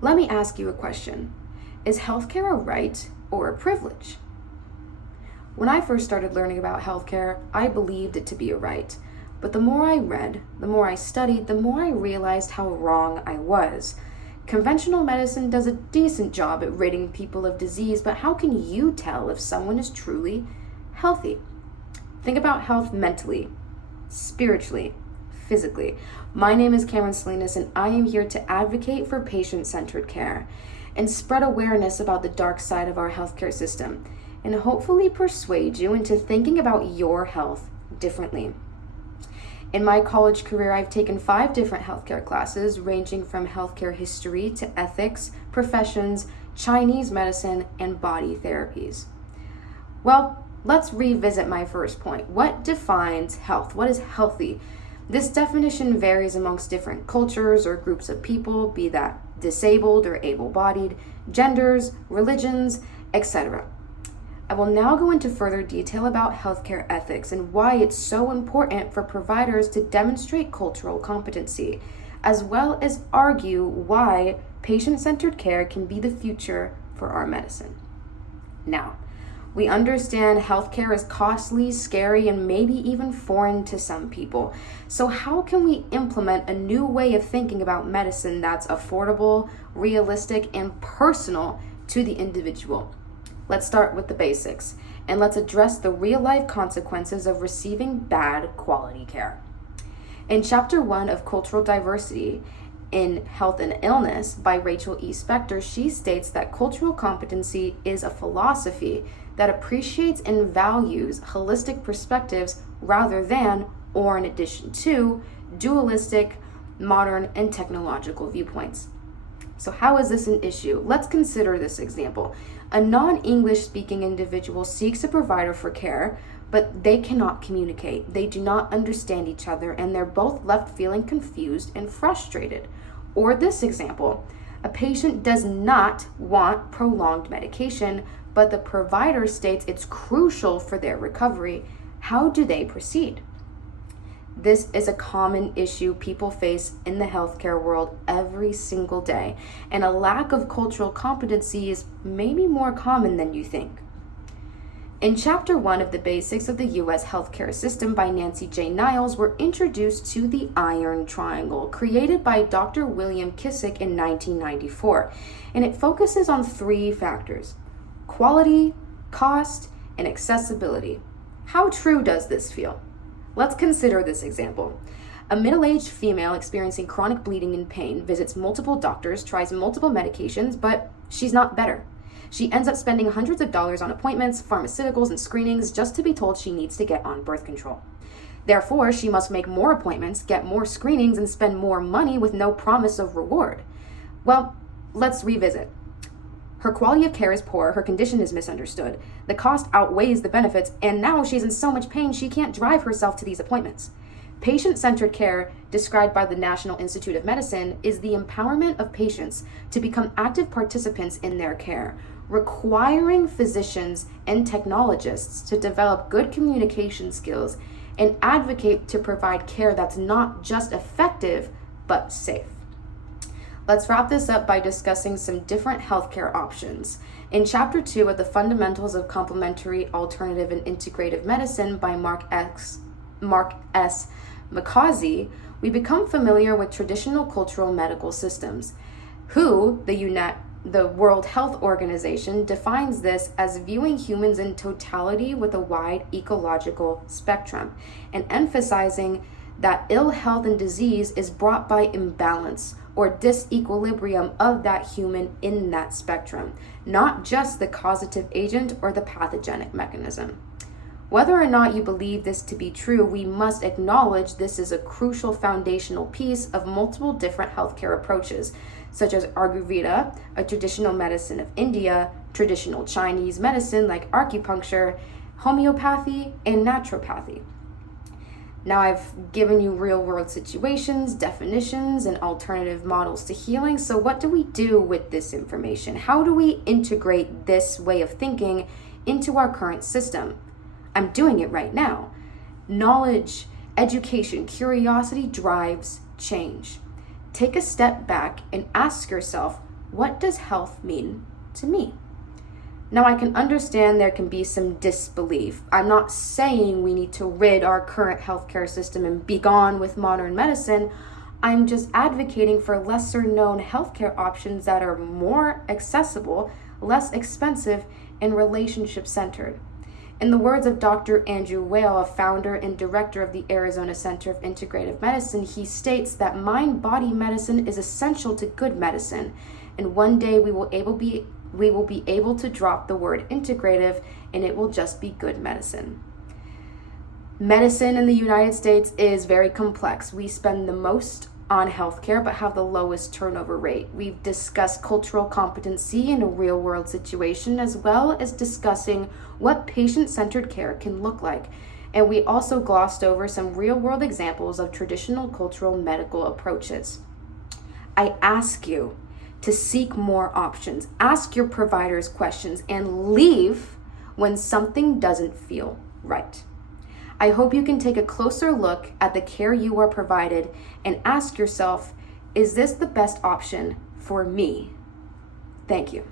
Let me ask you a question. Is healthcare a right or a privilege? When I first started learning about healthcare, I believed it to be a right. But the more I read, the more I studied, the more I realized how wrong I was. Conventional medicine does a decent job at ridding people of disease, but how can you tell if someone is truly healthy? Think about health mentally, spiritually, physically. My name is Cameron Salinas, and I am here to advocate for patient-centered care and spread awareness about the dark side of our healthcare system, and hopefully persuade you into thinking about your health differently. In my college career, I've taken 5 different healthcare classes, ranging from healthcare history to ethics, professions, Chinese medicine, and body therapies. Well, let's revisit my first point. What defines health? What is healthy? This definition varies amongst different cultures or groups of people, be that disabled or able-bodied, genders, religions, etc. I will now go into further detail about healthcare ethics and why it's so important for providers to demonstrate cultural competency, as well as argue why patient-centered care can be the future for our medicine. Now, we understand healthcare is costly, scary, and maybe even foreign to some people. So how can we implement a new way of thinking about medicine that's affordable, realistic, and personal to the individual? Let's start with the basics, and let's address the real-life consequences of receiving bad quality care. In Chapter 1 of Cultural Diversity in Health and Illness by Rachel E. Spector, she states that cultural competency is a philosophy that appreciates and values holistic perspectives rather than, or in addition to, dualistic, modern, and technological viewpoints. So how is this an issue? Let's consider this example. A non-English speaking individual seeks a provider for care, but they cannot communicate. They do not understand each other, and they're both left feeling confused and frustrated. Or this example, a patient does not want prolonged medication, but the provider states it's crucial for their recovery. How do they proceed? This is a common issue people face in the healthcare world every single day, and a lack of cultural competency is maybe more common than you think. In Chapter 1 of the Basics of the U.S. Healthcare System by Nancy J. Niles, we're introduced to the Iron Triangle, created by Dr. William Kissick in 1994, and it focuses on 3 factors: quality, cost, and accessibility. How true does this feel? Let's consider this example. A middle-aged female experiencing chronic bleeding and pain visits multiple doctors, tries multiple medications, but she's not better. She ends up spending hundreds of dollars on appointments, pharmaceuticals, and screenings just to be told she needs to get on birth control. Therefore, she must make more appointments, get more screenings, and spend more money with no promise of reward. Well, let's revisit. Her quality of care is poor, her condition is misunderstood, the cost outweighs the benefits, and now she's in so much pain she can't drive herself to these appointments. Patient-centered care, described by the National Institute of Medicine, is the empowerment of patients to become active participants in their care, requiring physicians and technologists to develop good communication skills and advocate to provide care that's not just effective, but safe. Let's wrap this up by discussing some different healthcare options. In Chapter 2 of the Fundamentals of Complementary, Alternative, and Integrative Medicine by Mark S. McCausey, we become familiar with traditional cultural medical systems. The World Health Organization defines this as viewing humans in totality with a wide ecological spectrum, and emphasizing that ill health and disease is brought by imbalance or disequilibrium of that human in that spectrum, not just the causative agent or the pathogenic mechanism. Whether or not you believe this to be true, we must acknowledge this is a crucial foundational piece of multiple different healthcare approaches, such as Ayurveda, a traditional medicine of India, traditional Chinese medicine like acupuncture, homeopathy, and naturopathy. Now I've given you real-world situations, definitions, and alternative models to healing. So what do we do with this information? How do we integrate this way of thinking into our current system? I'm doing it right now. Knowledge, education, curiosity drives change. Take a step back and ask yourself, what does health mean to me? Now, I can understand there can be some disbelief. I'm not saying we need to rid our current healthcare system and be gone with modern medicine. I'm just advocating for lesser known healthcare options that are more accessible, less expensive, and relationship centered. In the words of Dr. Andrew Weil, a founder and director of the Arizona Center of Integrative Medicine, he states that mind-body medicine is essential to good medicine, and one day we will be able to drop the word integrative and it will just be good medicine. Medicine in the United States is very complex. We spend the most on healthcare but have the lowest turnover rate. We've discussed cultural competency in a real-world situation, as well as discussing what patient-centered care can look like. And we also glossed over some real-world examples of traditional cultural medical approaches. I ask you to seek more options, ask your providers questions, and leave when something doesn't feel right. I hope you can take a closer look at the care you are provided and ask yourself, is this the best option for me? Thank you.